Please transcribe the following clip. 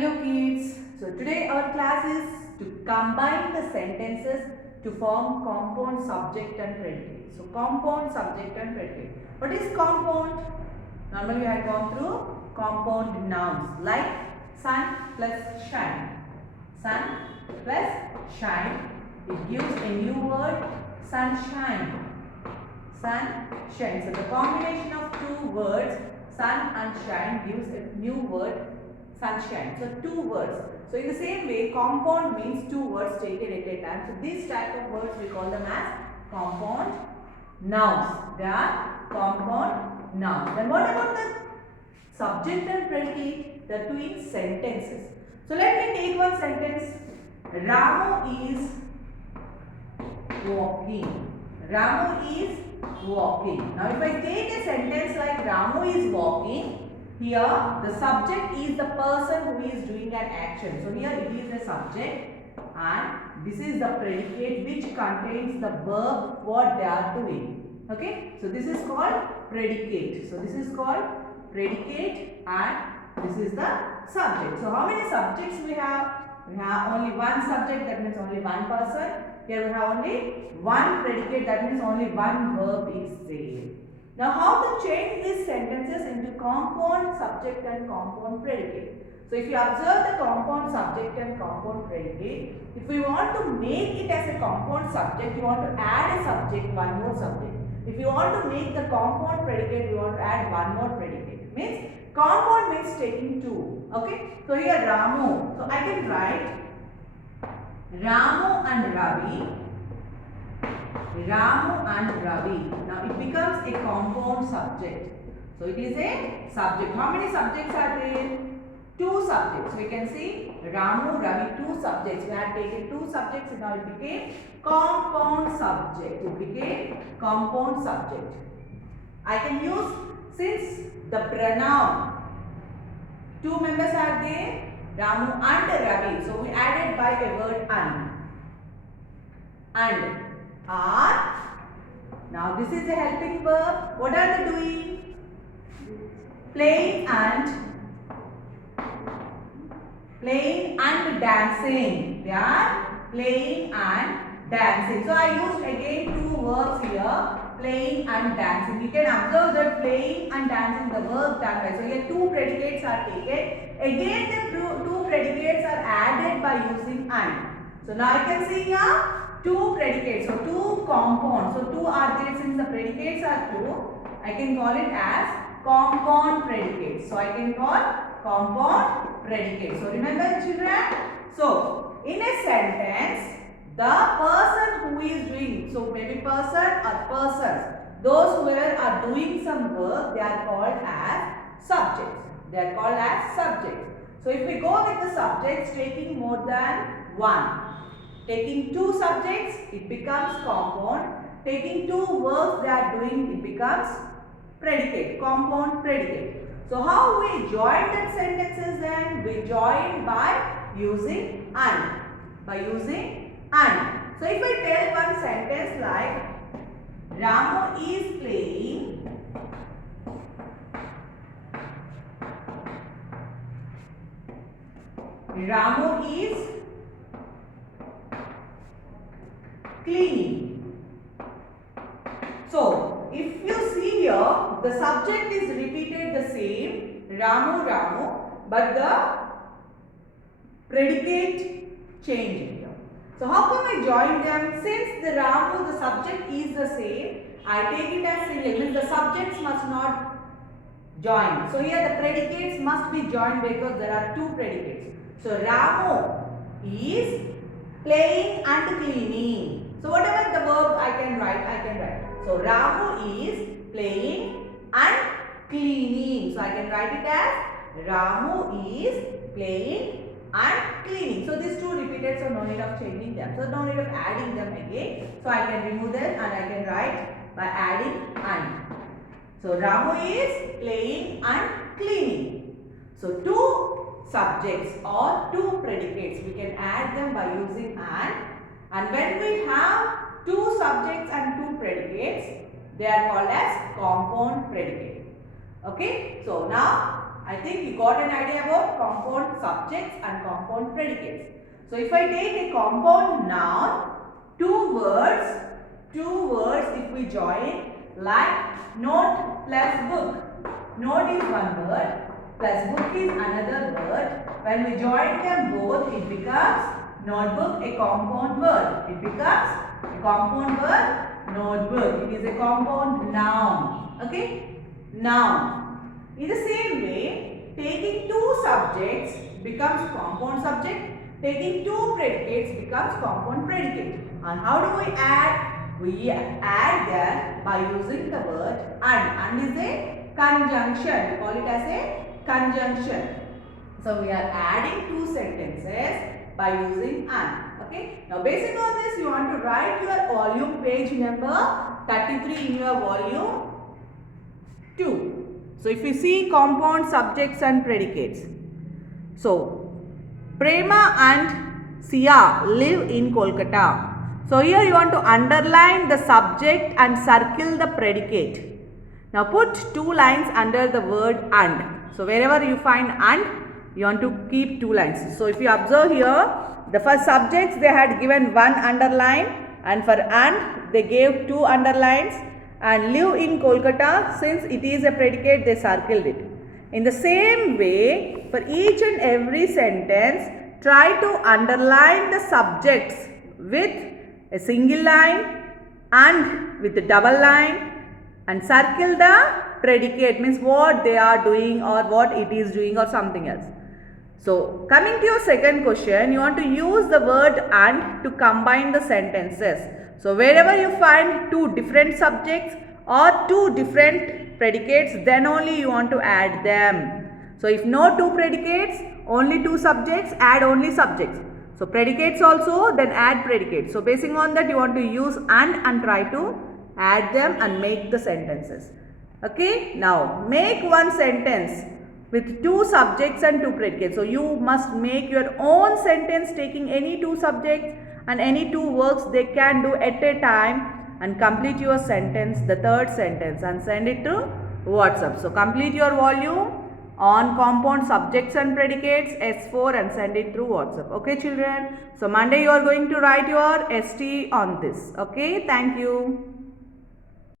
Hello kids. So today our class is to combine the sentences to form compound subject and predicate. So compound subject and predicate. What is compound? Normally we have gone through compound nouns like sun plus shine. Sun plus shine. It gives a new word sunshine. Sunshine. So the combination of two words sun and shine gives a new word sunshine. So two words. So in the same way, compound means two words taken at a time. So these type of words we call them as compound nouns. They are compound nouns. Then what about the subject and predicate? The two in sentences. So let me take one sentence. Ramu is walking. Ramu is walking. Now if I take a sentence like Ramu is walking, here the subject is the person who is doing an action. So here it is the subject and this is the predicate which contains the verb what they are doing. Okay. So this is called predicate. So this is called predicate and this is the subject. So how many subjects we have? We have only one subject, that means only one person. Here we have only one predicate, that means only one verb is there. Now how to change these sentences into compound subject and compound predicate? So if you observe the compound subject and compound predicate, if we want to make it as a compound subject, you want to add a subject, one more subject. If you want to make the compound predicate, you want to add one more predicate. Means compound means taking two. Okay. So here Ramu. So I can write Ramu and Ravi. Ramu and Ravi. Now it becomes a compound subject. So it is a subject. How many subjects are there? Two subjects. We can see Ramu, Ravi, two subjects. We have taken two subjects and now it became compound subject. It became compound subject. I can use, since the pronoun, two members are there, Ramu and Ravi. So we added by a word and. And. Are. Now this is a helping verb. What are they doing? Playing and dancing. They are playing and dancing. So I used again two verbs here, playing and dancing. You can observe that playing and dancing, the verb done by. So here two predicates are taken. Again the two predicates are added by using and. So now I can see here two predicates, so two compounds. So two are there, since the predicates are two, I can call it as compound predicates. So I can call compound predicates. So remember children? So in a sentence, the person who is doing, so maybe person or persons, those who are doing some work, they are called as subjects. They are called as subjects. So if we go with the subjects taking more than one, taking two subjects, it becomes compound. Taking two verbs they are doing, it becomes predicate, compound predicate. So how we join that sentences then? We join by using and. By using and. So if I tell one sentence like Ramu is playing Ramu is cleaning. So, if you see here, the subject is repeated the same, Ramu, Ramu, but the predicate changed here. So, how come I join them? Since the Ramu, the subject is the same, I take it as singular, means the subjects must not join. So, here the predicates must be joined because there are two predicates. So, Ramu is playing and cleaning. So whatever the verb I can write. So Ramu is playing and cleaning. So I can write it as Ramu is playing and cleaning. So these two repeated, so no need of changing them. So no need of adding them again. So I can remove them and I can write by adding and. So Ramu is playing and cleaning. So two subjects or two predicates, we can add them by using and when we have two subjects and two predicates, they are called as compound predicate. Okay. So now I think you got an idea about compound subjects and compound predicates. So if I take a compound noun, two words if we join, like note plus book. Note is one word plus book is another word. When we join them both, it becomes notebook, a compound word. It becomes a compound word, notebook. It is a compound noun. Okay? Noun. In the same way, taking two subjects becomes compound subject. Taking two predicates becomes compound predicate. And how do we add? We add them by using the word and. And is a conjunction. We call it as a conjunction. So we are adding two sentences by using and. Okay. Now based on this, you want to write your volume page number 33 in your volume 2. So if you see compound subjects and predicates. So Prema and Sia live in Kolkata. So here you want to underline the subject and circle the predicate. Now put two lines under the word and. So wherever you find and, you want to keep two lines. So if you observe here, the first subjects they had given one underline, and for and they gave two underlines, and live in Kolkata, since it is a predicate, they circled it. In the same way, for each and every sentence, try to underline the subjects with a single line and with a double line, and circle the predicate, means what they are doing or what it is doing or something else. So coming to your second question, you want to use the word and to combine the sentences. So wherever you find two different subjects or two different predicates, then only you want to add them. So if no two predicates, only two subjects, add only subjects. So predicates also, then add predicates. So basing on that, you want to use and try to add them and make the sentences. Okay, now make one sentence with two subjects and two predicates. So you must make your own sentence taking any two subjects and any two works they can do at a time, and complete your sentence, the third sentence, and send it to WhatsApp. So complete your volume on compound subjects and predicates S4 and send it through WhatsApp. Okay children. So Monday you are going to write your ST on this. Okay. Thank you.